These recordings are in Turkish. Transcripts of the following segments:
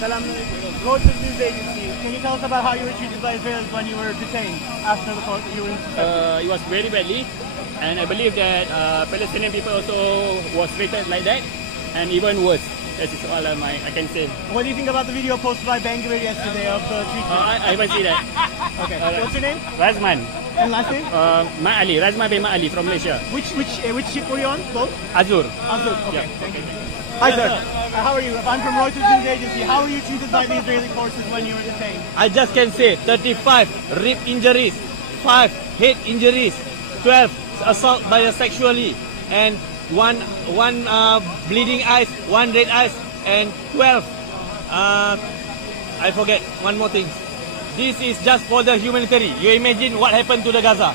Selamünaleyküm. Reuters News Agency. Can you tell us about how you were treated by Israelis when you were detained after the court you were in? It was very badly, and I believe that Palestinian people also was treated like that, and even worse. That is all I can say. What do you think about the video posted by Ben Gvir yesterday of the treatment? I haven't seen that. Okay. What's your name? Razman. And last name? Ma'ali. Razman bin Ma'ali from Malaysia. Which ship were you on? Both? Azur. Azur. Okay. Yeah. Thank you. Hi sir. How are you? I'm from Reuters News Agency. How were you treated by the Israeli forces when you were detained? I just can say 35 rib injuries, 5 head injuries, 12 assault by the sexually, and one bleeding eyes, 1 red eyes, and 12. I forget one more thing. This is just for the humanitarian. You imagine what happened to the Gaza.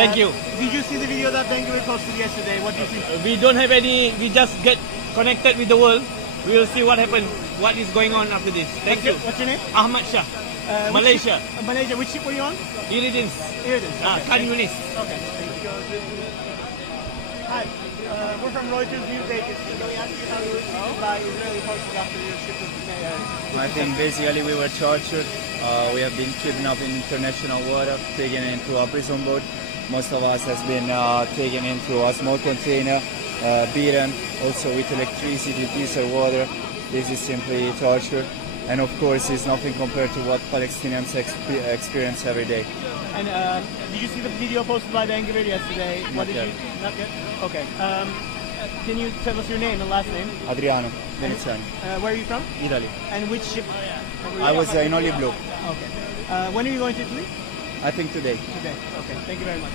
Thank you. Did you see the video that Ben Gvir posted yesterday? What do you think? We don't have any. We just get connected with the world. We will see what happened. What is going on after this. Thank you. What's your name? Ahmad Shah, Malaysia. Malaysia. Which ship were you on? Iridins. Iridins. Khan Yunis. Okay. Thank you. Hi. We're from Reuters News Agency. Can we ask you how you were treated by Israeli forces after your ship was detained? I think basically we were tortured. We have been kidnapped in international water, taken into a prison boat. Most of us has been taken into a small container, beaten, also with electricity, diesel water. This is simply torture. And of course, it's nothing compared to what Palestinians experience every day. And did you see the video posted by Ben Gvir yesterday? Not yet. Not yet? Okay. Can you tell us your name and last name? Adriano, Veneziano, Where are you from? Italy. And which ship? I was in Olive Blue. Okay. When are you going to Italy? I think today. Today. Okay. Thank you very much.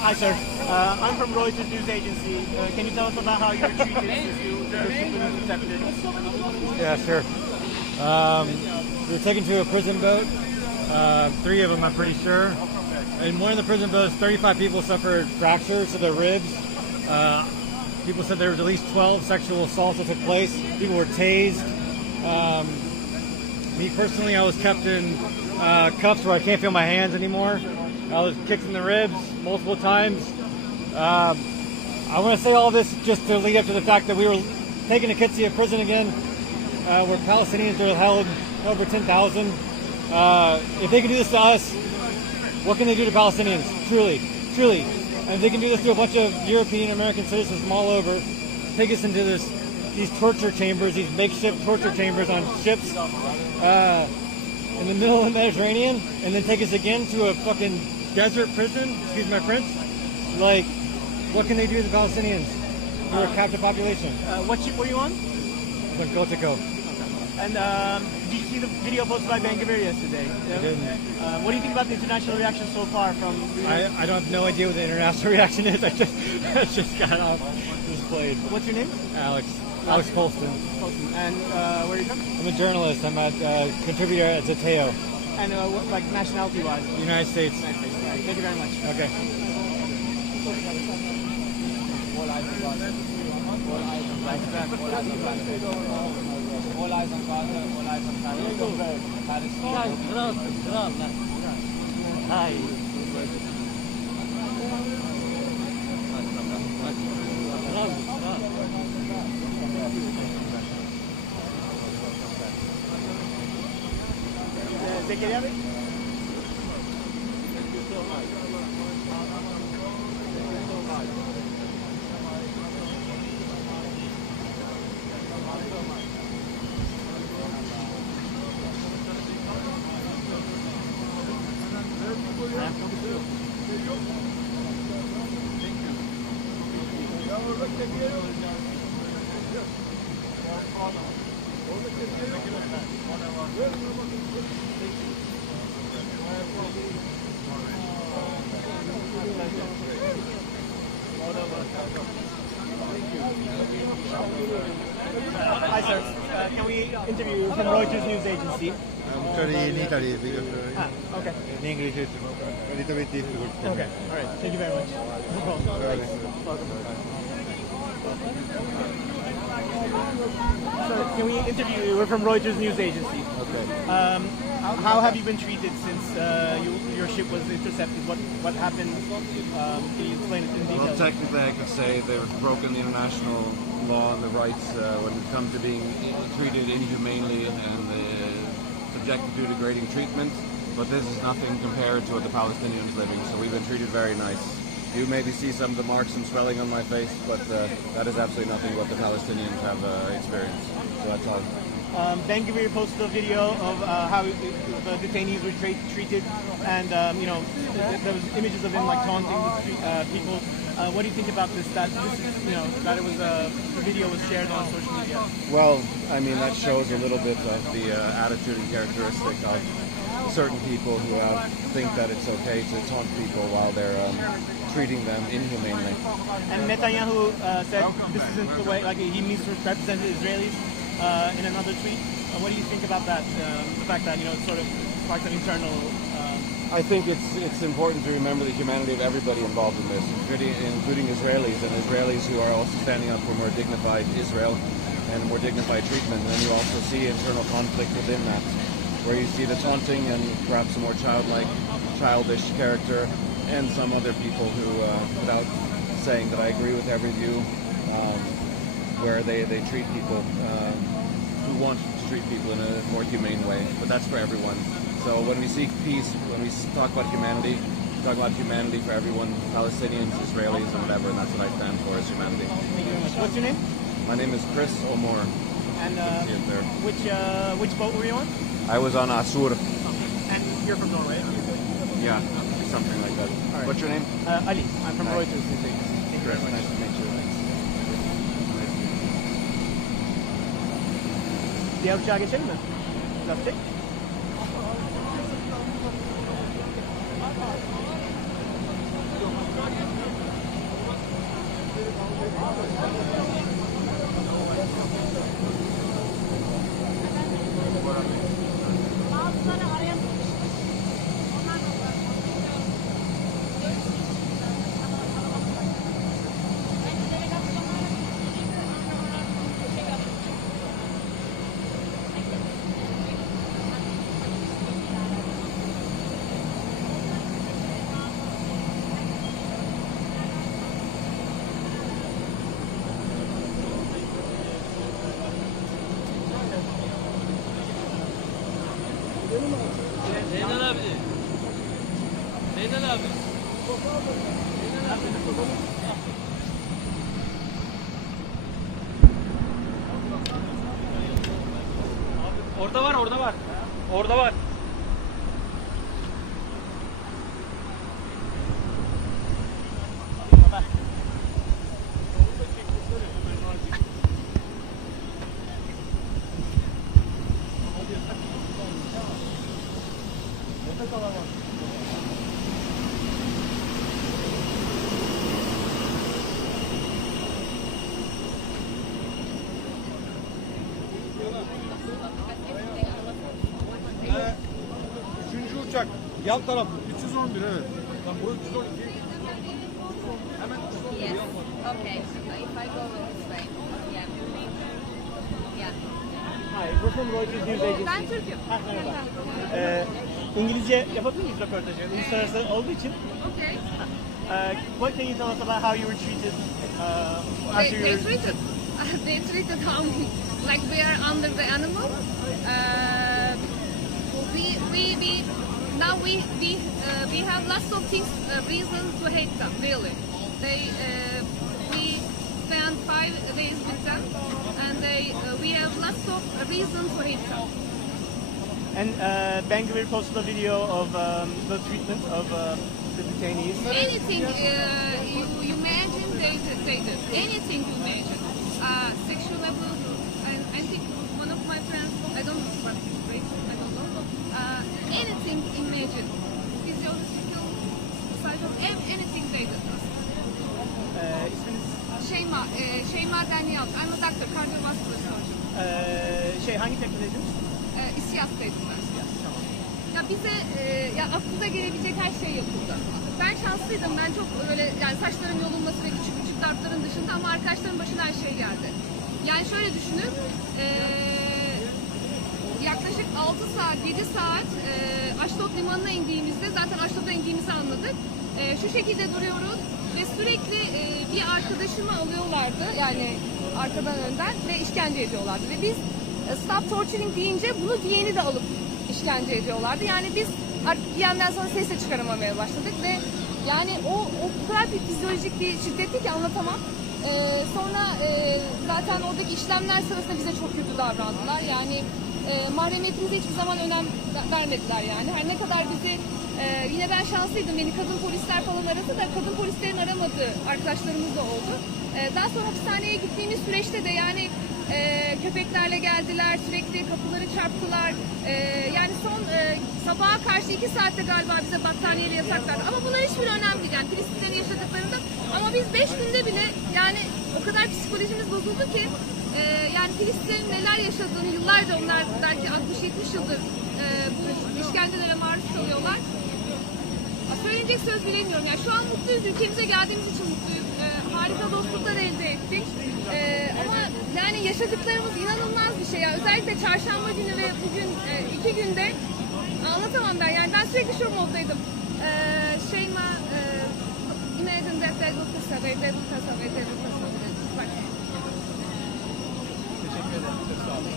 Hi sir, I'm from Reuters News Agency. Can you tell us about how you were treated since your ship was accepted? Yeah, sure. We were taken to a prison boat. 3 of them, I'm pretty sure. In one of the prison boats, 35 people suffered fractures to their ribs. People said there was at least 12 sexual assaults that took place. People were tased. Me personally, I was kept in cuffs where I can't feel my hands anymore. I was kicked in the ribs multiple times. I want to say all this just to lead up to the fact that we were taken to Qidsiya prison again, where Palestinians are held, over 10,000. If they can do this to us, what can they do to Palestinians? Truly. And if they can do this to a bunch of European American citizens from all over, take us into these torture chambers, these makeshift torture chambers on ships in the middle of the Mediterranean, and then take us again to a fucking desert prison, excuse my French. Like, what can they do to the Palestinians? We're a captive population. What ship were you on? Go to go. And did you see the video posted by Ben Gvir yesterday? I didn't. What do you think about the international reaction so far from... I don't have no idea what the international reaction is. I just got off this plane. What's your name? Alex Colston. And where are you from? I'm a journalist. I'm a contributor at Zateo. And like nationality-wise? United States. United States. All right. Thank you very much. Okay. Zekeriya Bey? Can we interview you from Reuters news agency? I'm studying in Italy because Okay. in English is a little bit difficult. For Okay. All right. Thank you very much. No problem. me. So, can we interview you? We're from Reuters news agency. Okay. How have you been treated since your ship was intercepted? What happened? Can you explain it in detail? Well, technically, I could say they've broken the international law and the rights when it comes to being treated inhumanely and subjected to degrading treatment. But this is nothing compared to what the Palestinians living. So we've been treated very nice. You maybe see some of the marks and swelling on my face, but that is absolutely nothing what the Palestinians have experienced. So that's all. Ben Gvir posted a video of how the detainees were treated, and there was images of him like taunting people. What do you think about this? That this is, that it was the video was shared on social media. Well, I mean, that shows a little bit of the attitude and characteristic of certain people who think that it's okay to taunt people while they're treating them inhumanely. And Netanyahu said this isn't the way. Like he misrepresented Israelis in another tweet. What do you think about that? The fact that it's sort of sparked an internal. I think it's important to remember the humanity of everybody involved in this, including Israelis and Israelis who are also standing up for more dignified Israel and more dignified treatment. And then you also see internal conflict within that, where you see the taunting and perhaps a more childish character, and some other people who, without saying that I agree with every view, where they treat people who want to treat people in a more humane way. But that's for everyone. So when we seek peace, when we talk about humanity, we talk about humanity for everyone, Palestinians, Israelis, and whatever, and that's what I stand for, is humanity. Thank you very much. What's your name? My name is Chris O'More. And See it there. which boat were you on? I was on Asur. And you're from Norway, obviously. Yeah, something like that. All right. What's your name? Ali. I'm from Reuters news agency. Thank you very much. Nice to meet you. Diğer uçağa geçelim mi? Lastik. Zeynel abi. Zeynel abi. Orada var, orada var. Orada var. Üçüncü uçak. Yan taraf 311 evet. Lan burası 312. Hemen 311. Yes. Okay. If I go this way. Yeah. Yeah. Hi, we're from Reuters news agency. Ben Türk'üm. Merhaba. İngilizce yapabilir miyiz röportajı? Uluslararası olduğu için. Okay. What can you tell us about how you were treated after They your... treated. They treated like we are under the animal. We now we have lots of things reasons to hate them. Really, we spent 5 days with them, and we have lots of reasons to hate them. And Ben Gvir posted a video of the treatment of the detainees. Anything you imagine, they did. Anything you imagine. Sexual abuse. I think one of my friends, I don't know what race, I don't know. Anything imagine. Physiological, psychological, anything they did. İsminiz? Şeyma Daniel. I'm a doctor, cardiovascular surgeon. Hangi teknedeydiniz? İSİAD'daydım ben. Tamam. Ya bize ya aklınıza gelebilecek her şey yapıldı. Ben şanslıydım. Ben çok öyle yani saçların yolunması ve küçük küçük dartların dışında ama arkadaşlarımın başına her şey geldi. Yani şöyle düşünün. Yaklaşık 6 saat, 7 saat Aşdod limanına indiğimizde zaten Aşdod'a indiğimizi anladık. Şu şekilde duruyoruz ve sürekli bir arkadaşımı alıyorlardı. Yani arkadan önden ve işkence ediyorlardı. Ve biz stop torturing deyince bunu diyeni de alıp işkence ediyorlardı. Yani biz artık diyenden sonra ses de çıkaramamaya başladık ve yani o kadar bir fizyolojik bir şiddetti ki anlatamam. Sonra zaten oradaki işlemler sırasında bize çok kötü davrandılar. Yani mahremiyetimize hiçbir zaman önem vermediler yani. Her ne kadar bizi yine ben şanslıydım. Beni kadın polisler falan aradı da kadın polislerin aramadığı arkadaşlarımız da oldu. Daha sonra hapishaneye gittiğimiz süreçte de yani köpeklerle geldiler, sürekli kapıları çarptılar. Yani son sabaha karşı 2 saatte galiba bize battaniyeli yatak verdi. Ama bunlar hiçbir önemli değil. Yani Filistinlerin yaşadıklarında. Ama biz 5 günde bile yani o kadar psikolojimiz bozuldu ki yani Filistinlerin neler yaşadığını yıllarca onlar belki 60-70 yıldır bu işkencelere maruz kalıyorlar. Söyleyecek söz bilemiyorum. Yani şu an mutluyuz. Ülkemize geldiğimiz için mutluyuz. Harika dostluklar elde ettik. Ama yani yaşadıklarımız inanılmaz bir şey ya. Özellikle çarşamba günü ve bugün 2 günde anlatamam ben. Yani ben sürekli şu moddaydım. Imagine that they will pass away, they will pass away, they will pass away. Teşekkür ederim. Çok sağ olun.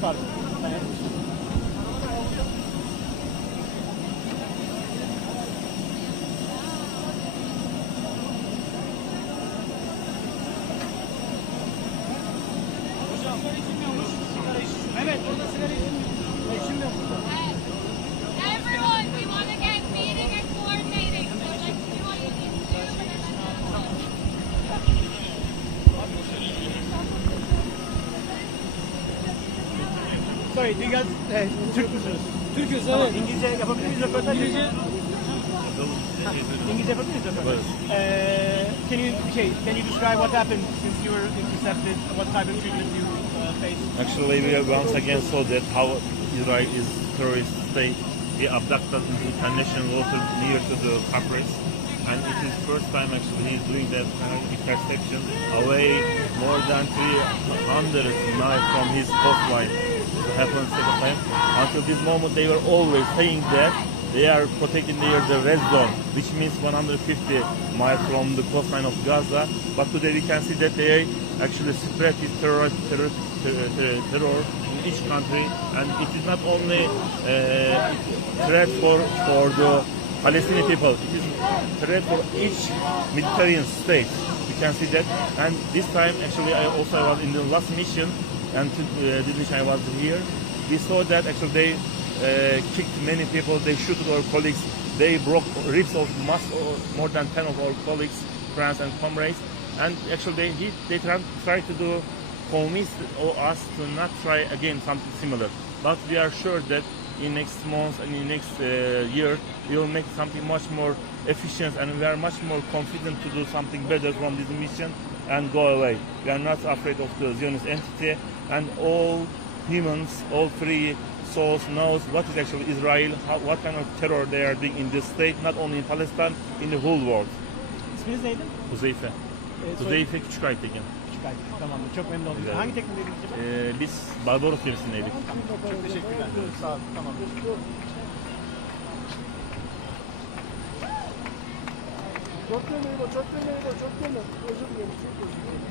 Pardon. Evet, orada sigara içim yok. Everyone, we want to get meeting and coordinating. So like, you want Sorry, do you guys Türk müsünüz? Türk'üz Tamam, evet. İngilizce yapabilir miyiz röportaj? İngilizce. İngilizce yapabilir miyiz röportaj? Can you describe what happened since you were intercepted? What type of treatment you faced? Actually, we once again saw that how Israel is terrorist state. We abducted in international water near to the Cyprus, and it is first time actually he's doing that intersection away more than 300 miles from his coastline. It happens second time. Until this moment, they were always saying that they are protecting the red zone, which means 150 miles from the coastline of Gaza. But today we can see that they actually spread this terror in each country, and it is not only threat for the Palestinian people, it is threat for each Mediterranean state. We can see that, and this time actually I was in the last mission, and this mission I was here. We saw that actually they kicked many people, they shoot our colleagues, they broke ribs of more than 10 of our colleagues, friends and comrades, and actually they try to convince us to not try again something similar. But we are sure that in next month and in next year we will make something much more efficient, and we are much more confident to do something better from this mission and go away. We are not afraid of the Zionist entity, and all humans, all free souls knows what is actually Israel, what kind of terror they are doing in this state, not only in Palestine, in the whole world. İsminiz neydi? Huzeyfe. Huzeyfe Küçükaytekin. Küçükaytekin. Tamamdır. Çok memnun oldum. Hangi teknedeydiniz acaba? Biz Barbaros gemisindeydik. Çok teşekkürler. Sağ olun. Tamam. Çok yemeyin, çok yemeyin, çok yemeyin. Özür dilerim, çok özür dilerim.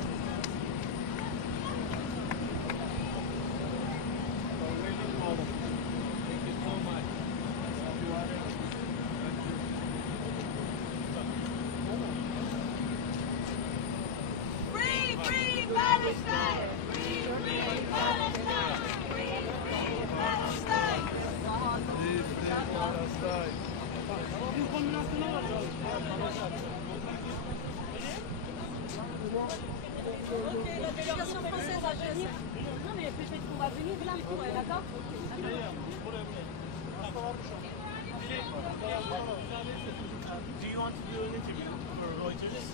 Do you want to do an interview for Reuters?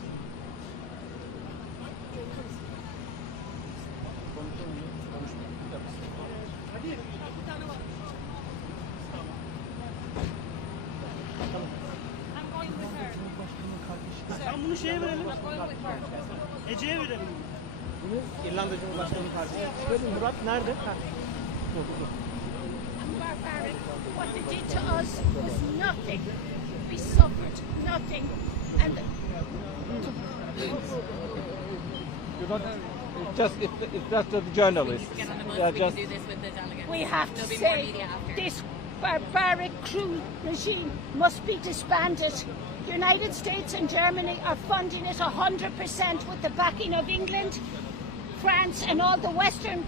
Tamam bunu şeye verelim. Ece'ye verelim. İrlanda Cumhurbaşkanı Partisi. Murat nerede? Barbaric. What they did to us was nothing. We suffered nothing. And It's just the journalists. we have to say this barbaric, cruel regime must be disbanded. United States and Germany are funding it 100% with the backing of England, France and all the Western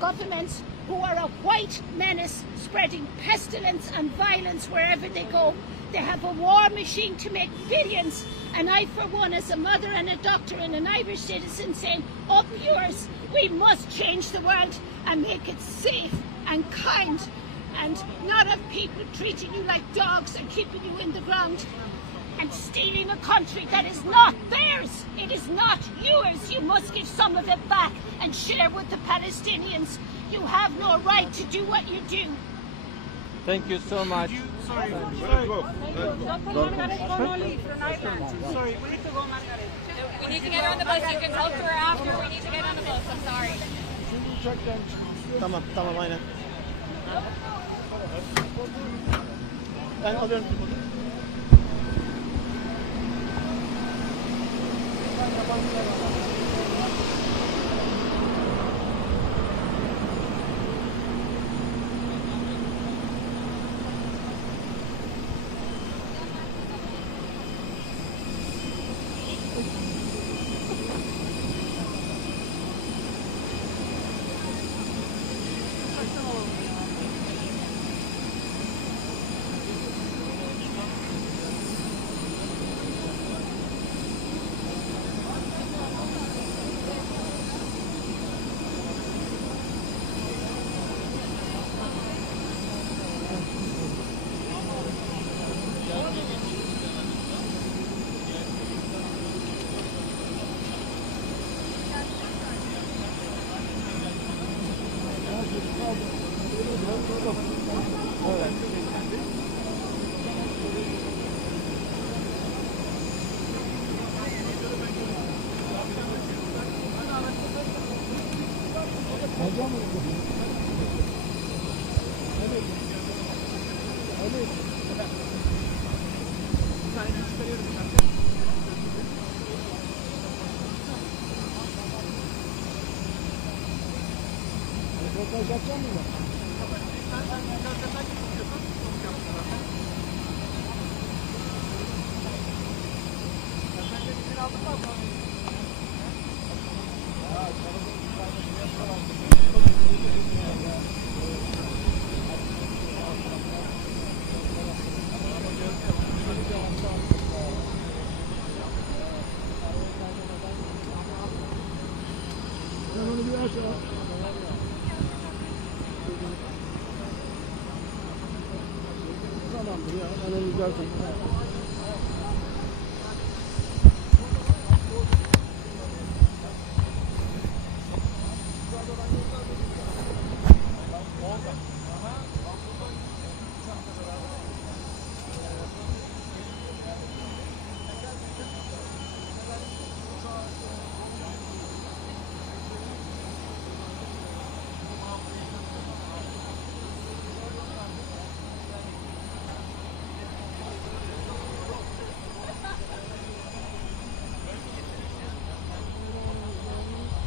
governments who are a white menace spreading pestilence and violence wherever they go. They have a war machine to make billions. And I, for one, as a mother and a doctor and an Irish citizen, saying, up yours, we must change the world and make it safe and kind and not have people treating you like dogs and keeping you in the ground and stealing a country that is not theirs. It is not yours. You must give some of it back and share with the Palestinians. You have no right to do what you do. Thank you so much. Sorry. Sorry, we need to get on the bus. You can talk to her after. We need to get on the bus. I'm sorry. Tamam aynen. Ben alıyorum.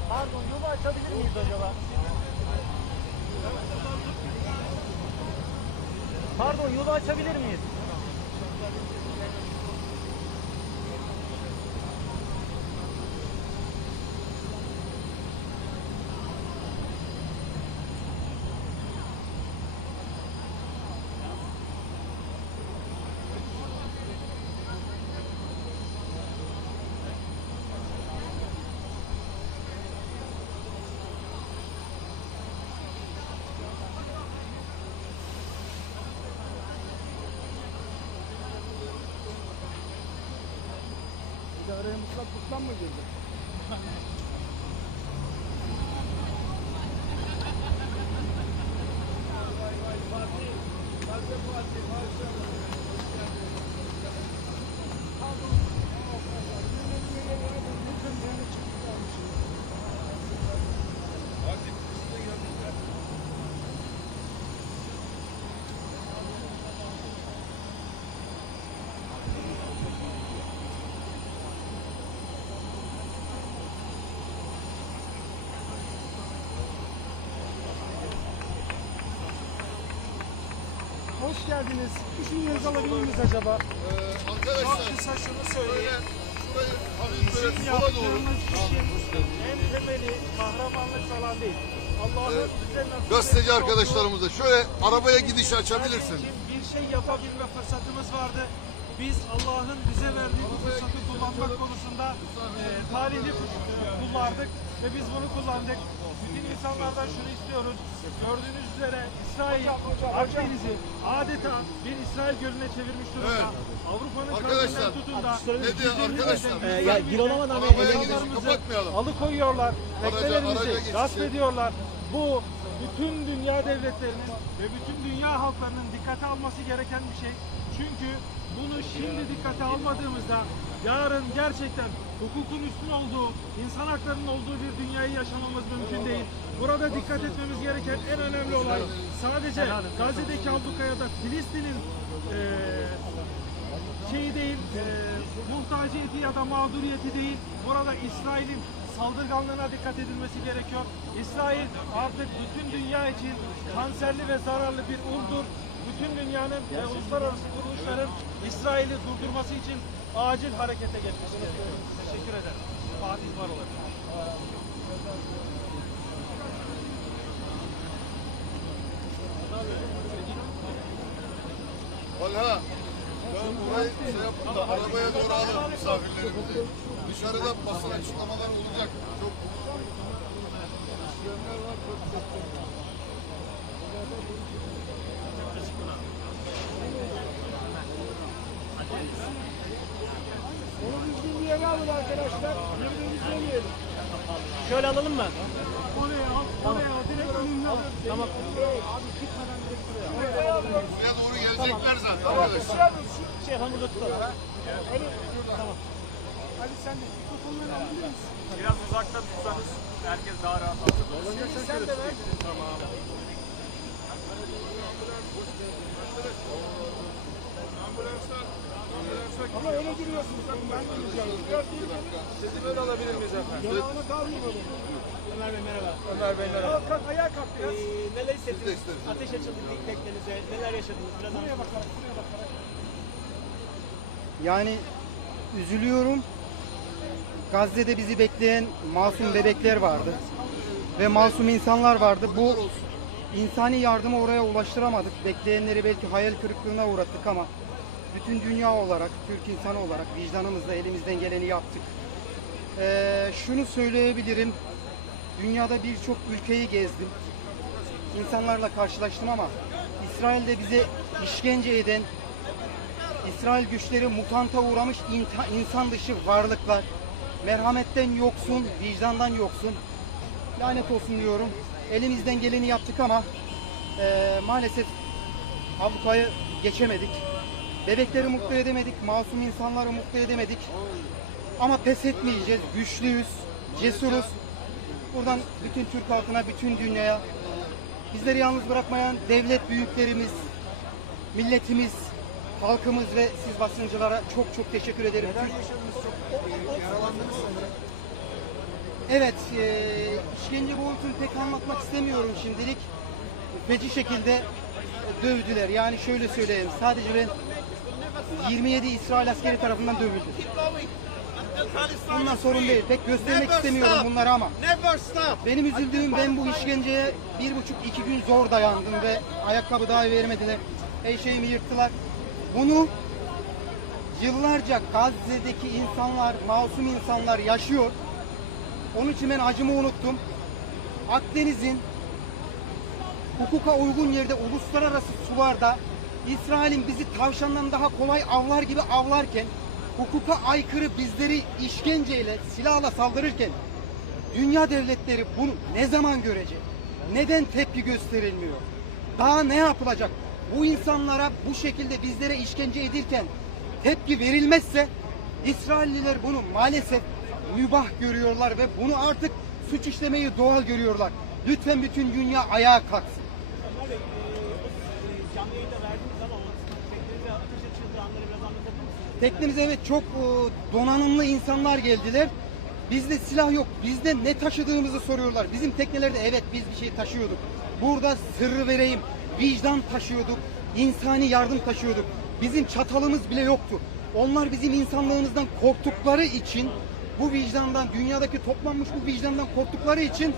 Pardon, yolu açabilir miyiz acaba? Pardon, yolu açabilir miyiz? Araya mutlak tuttan mı girdi? hoş geldiniz. Düşüncenizi alabilir miyiz acaba? Arkadaşlar, çok kısa şunu söyleyeyim. Bizim yaptığımız işin en temeli kahramanlık falan değil. Allah'ın bize nasip gazeteci arkadaşlarımıza şöyle arabaya gidiş açabilirsin. bir şey yapabilme fırsatımız vardı. Biz Allah'ın bize verdiği bu fırsatı kullanmak konusunda tarihi kullandık ve biz bunu kullandık. Bütün insanlardan şunu istiyoruz. Gördüğünüz üzere İsrail Akdeniz'i adeta bir İsrail gölüne çevirmiş durumda. Evet. Avrupa'nın Arkadaşlar, kalbinden tutun da ne diyor arkadaşlar? Ya gir olamadan Arabaya gidiş kapatmayalım. alıkoyuyorlar, teknelerimizi araca gasp geçişi. ediyorlar. Bu bütün dünya devletlerinin ve bütün dünya halklarının dikkate alması gereken bir şey. Çünkü bunu şimdi dikkate almadığımızda yarın gerçekten hukukun üstün olduğu, insan haklarının olduğu bir dünyayı yaşamamız mümkün değil. Burada dikkat etmemiz gereken en önemli olay sadece Gazze'deki abluka ya da Filistin'in şeyi değil, muhtaciyeti ya da mağduriyeti değil. Burada İsrail'in saldırganlığına dikkat edilmesi gerekiyor. İsrail artık bütün dünya için kanserli ve zararlı bir uldur. Bütün dünyanın ve uluslararası kuruluşların İsrail'i durdurması için acil harekete geçmesi gerekiyor. Teşekkür ederim. Fatih var olur. Valha, ben burayı şey yaptım da arabaya doğru alın misafirlerimizi. Dışarıda basın açıklamaları olacak. Çok işlemler var, çok Onu düzgün bir yere alın arkadaşlar. Birbirimizi yemeyelim. Şöyle alalım mı? Oraya al, oraya al. Direkt önüne al. Tamam. Abi gitmeden direkt buraya al. buraya doğru gelecekler zaten arkadaşlar. Şey yapalım burada tutalım. Ali, tamam. Ali sen de mikrofonları alabilir misin? Biraz uzakta tutsanız herkes daha rahat alır. Sen de ver. Tamam. Ama öyle duruyorsunuz. Ben de diyeceğim. Sizi böyle alabilir miyiz efendim? Yanağına kalmıyor böyle. Ömer Bey merhaba. Ömer Bey merhaba. Kalk, ayağa kalk biraz. Neler hissettiniz? Ateş açıldı ilk teknenize. Neler yaşadınız? Biraz Buraya bakarak, buraya bakarak. Yani üzülüyorum. Gazze'de bizi bekleyen masum bebekler vardı. Ve masum insanlar vardı. Bu insani yardımı oraya ulaştıramadık. Bekleyenleri belki hayal kırıklığına uğrattık ama bütün dünya olarak, Türk insanı olarak vicdanımızla elimizden geleni yaptık. Şunu söyleyebilirim. Dünyada birçok ülkeyi gezdim. İnsanlarla karşılaştım ama İsrail'de bize işkence eden, İsrail güçleri mutanta uğramış insan dışı varlıklar. Merhametten yoksun, vicdandan yoksun. Lanet olsun diyorum. Elimizden geleni yaptık ama maalesef ablukayı geçemedik. Bebekleri mutlu edemedik, masum insanları mutlu edemedik. Ama pes etmeyeceğiz, güçlüyüz, cesuruz. Buradan bütün Türk halkına, bütün dünyaya, bizleri yalnız bırakmayan devlet büyüklerimiz, milletimiz, halkımız ve siz basıncılara çok çok teşekkür ederim. Evet, işkence boyutunu pek anlatmak istemiyorum şimdilik. Feci şekilde dövdüler. Yani şöyle söyleyeyim, sadece ben 27 İsrail askeri tarafından dövüldüm. Bundan sorun değil. Pek göstermek istemiyorum bunları ama benim üzüldüğüm, ben bu işkenceye 1,5-2 gün zor dayandım ve ayakkabı dahi vermediler. Her şeyimi yırttılar. Bunu yıllarca Gazze'deki insanlar, masum insanlar yaşıyor. Onun için ben acımı unuttum. Akdeniz'in hukuka uygun yerde, uluslararası sularda İsrail'in bizi tavşandan daha kolay avlar gibi avlarken, hukuka aykırı bizleri işkenceyle, silahla saldırırken dünya devletleri bunu ne zaman görecek? Neden tepki gösterilmiyor? Daha ne yapılacak? Bu insanlara bu şekilde bizlere işkence edilirken tepki verilmezse İsrailliler bunu maalesef mübah görüyorlar ve bunu artık suç işlemeyi doğal görüyorlar. Lütfen bütün dünya ayağa kalksın. Teknemize evet çok donanımlı insanlar geldiler. Bizde silah yok. Bizde ne taşıdığımızı soruyorlar. Bizim teknelerde evet biz bir şey taşıyorduk. Burada sırrı vereyim. Vicdan taşıyorduk. insani yardım taşıyorduk. Bizim çatalımız bile yoktu. Onlar bizim insanlığımızdan korktukları için, bu vicdandan, dünyadaki toplanmış bu vicdandan korktukları için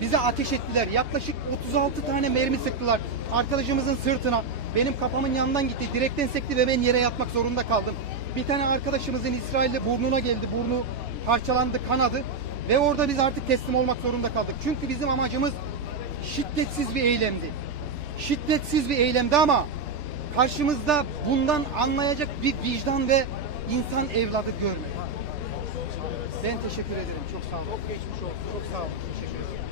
bize ateş ettiler. Yaklaşık 36 tane mermi sıktılar arkadaşımızın sırtına. Benim kafamın yanından gitti. Direkten sekti ve ben yere yatmak zorunda kaldım. Bir tane arkadaşımızın İsrail'de burnuna geldi. Burnu parçalandı, kanadı. Ve orada biz artık teslim olmak zorunda kaldık. Çünkü bizim amacımız şiddetsiz bir eylemdi. Şiddetsiz bir eylemdi ama karşımızda bundan anlayacak bir vicdan ve insan evladı görmedik. Ben teşekkür ederim. Çok sağ olun. Çok geçmiş olsun. Çok sağ olun. Teşekkür ederim.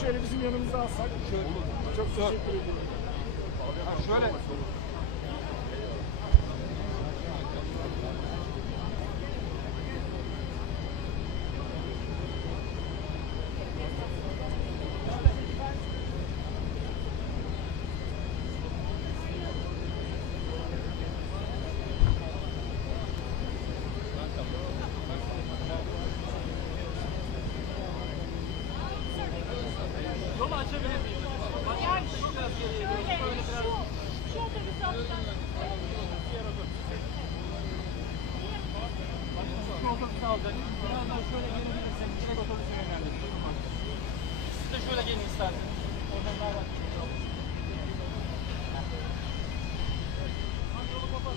Şöyle bizim yanımıza alsak. Şöyle. Çok teşekkür ederim. Şöyle. Yolu açabilir miyim? Yani şurada bir zamdan. Şu otobüsü alacak. Birazdan şöyle gelebilirsek direkt otobüse yöneldik. Siz de şöyle gelin isterseniz. Oradan daha rahat. Yolu kapat.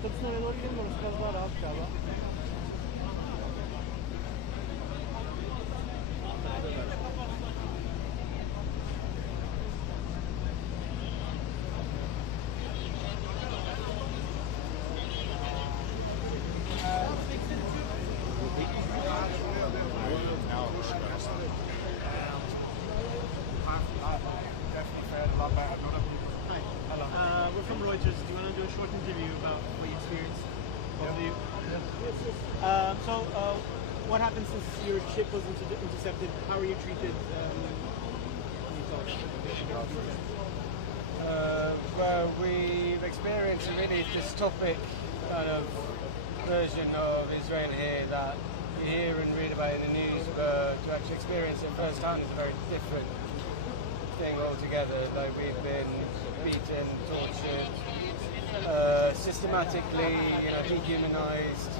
Otobüsün oraya doğru gidelim, orası biraz daha rahat galiba. We're from Reuters. Do you want to do a short interview about what you experienced? What happened since your ship was intercepted? How were you treated? Well, we've experienced a really dystopic kind of version of Israel here that you hear and read about in the news, but to actually experience it firsthand is a very different thing altogether. Like, we've been beaten, tortured, systematically, dehumanized,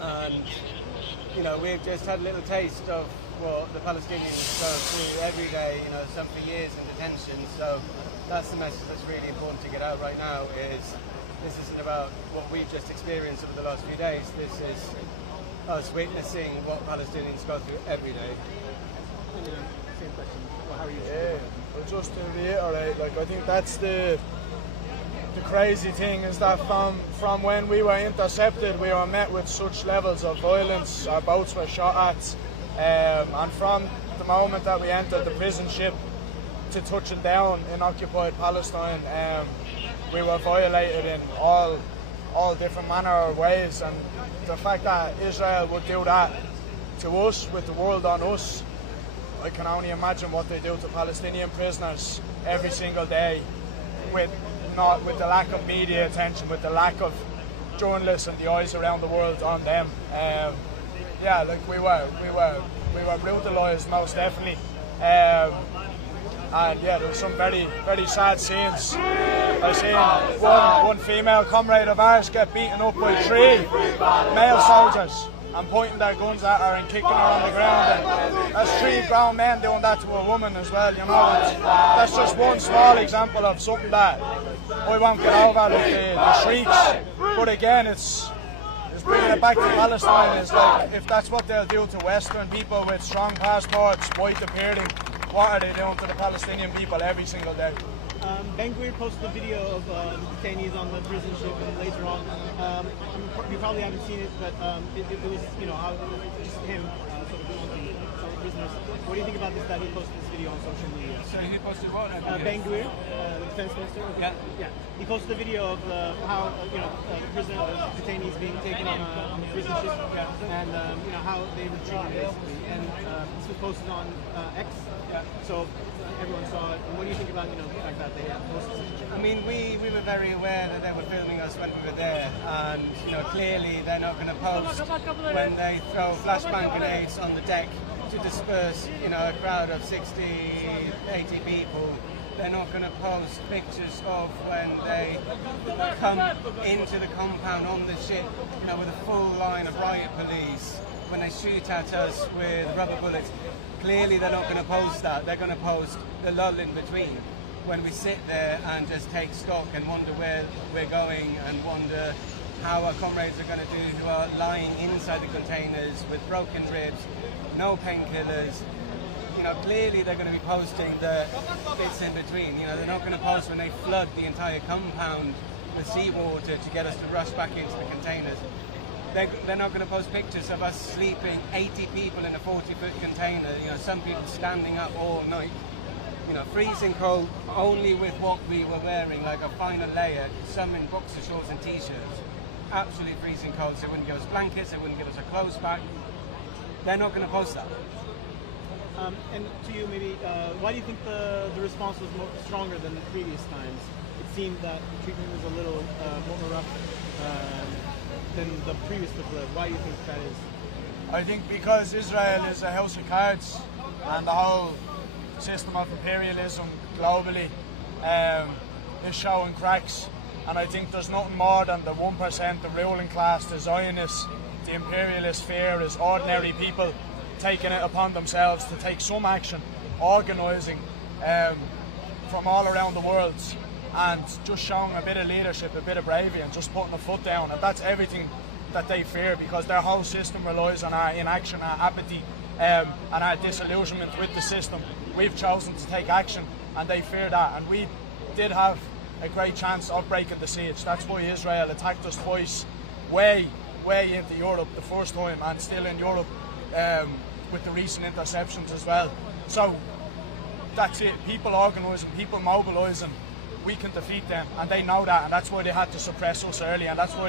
and we've just had a little taste of what the Palestinians go through every day, some for years in detention. So that's the message that's really important to get out right now, is this isn't about what we've just experienced over the last few days. This is us witnessing what Palestinians go through every day. Same question. Well, how are you? Yeah, well, just to reiterate, I think that's the crazy thing, is that from when we were intercepted, we were met with such levels of violence. Our boats were shot at, and from the moment that we entered the prison ship to touching down in occupied Palestine, we were violated in all different manner of ways. And the fact that Israel would do that to us, with the world on us, I can only imagine what they do to Palestinian prisoners every single day, with the lack of media attention, with the lack of journalists and the eyes around the world on them. We were brutalised, most definitely. And there were some very, very sad scenes. I seen one female comrade of ours get beaten up by 3 male soldiers and pointing their guns at her and kicking her on the ground. And that's 3 grown men doing that to a woman as well. That's just one small example of something that I won't get over, the shrieks. But again, it's bringing it back to Palestine. It's like, if that's what they'll do to Western people with strong passports, white appearing, what are they doing to the Palestinian people every single day? Ben Gvir posted a video of the detainees on the prison ship, and later on, you probably haven't seen it, but it was, how just him sort of taunting some prisoners. What do you think about this, that he posted this video on social media? So he posted what? Ben Gvir, the defense minister. Yeah. He posted a video of how detainees being taken on the prison ship, and how they were treated basically. And this was posted on X. So everyone saw it. And what do you think about the fact that they posted it? I mean, we were very aware that they were filming us when we were there, and clearly they're not going to post when they throw flashbang grenades on the deck to disperse a crowd of 60, 80 people. They're not going to post pictures of when they come into the compound on the ship, with a full line of riot police, when they shoot at us with rubber bullets. Clearly they're not going to post that. They're going to post the lull in between, when we sit there and just take stock and wonder where we're going, and wonder how our comrades are going to do, who are lying inside the containers with broken ribs, no painkillers. Clearly they're going to be posting the bits in between. They're not going to post when they flood the entire compound with seawater to get us to rush back into the containers. They're not going to post pictures of us sleeping 80 people in a 40-foot container, some people standing up all night, freezing cold, only with what we were wearing, like a final layer, some in boxer shorts and t-shirts. Absolutely freezing cold, so they wouldn't give us blankets, they wouldn't give us a clothes back. They're not going to post that. And to you, maybe, why do you think the response was stronger than the previous times? It seemed that the treatment was a little more rough than the previous people. Why do you think that is? I think because Israel is a house of cards, and the whole system of imperialism globally is showing cracks. And I think there's nothing more than the 1%, the ruling class, the Zionists, the imperialist fear is ordinary people taking it upon themselves to take some action, organising from all around the world, and just showing a bit of leadership, a bit of bravery, and just putting a foot down. And that's everything that they fear, because their whole system relies on our inaction, our apathy, and our disillusionment with the system. We've chosen to take action, and they fear that. And we did have a great chance of breaking the siege. That's why Israel attacked us twice, way into Europe the first time, and still in Europe with the recent interceptions as well. So that's it. People organising, people mobilising, we can defeat them, and they know that, and that's why they had to suppress us early, and that's why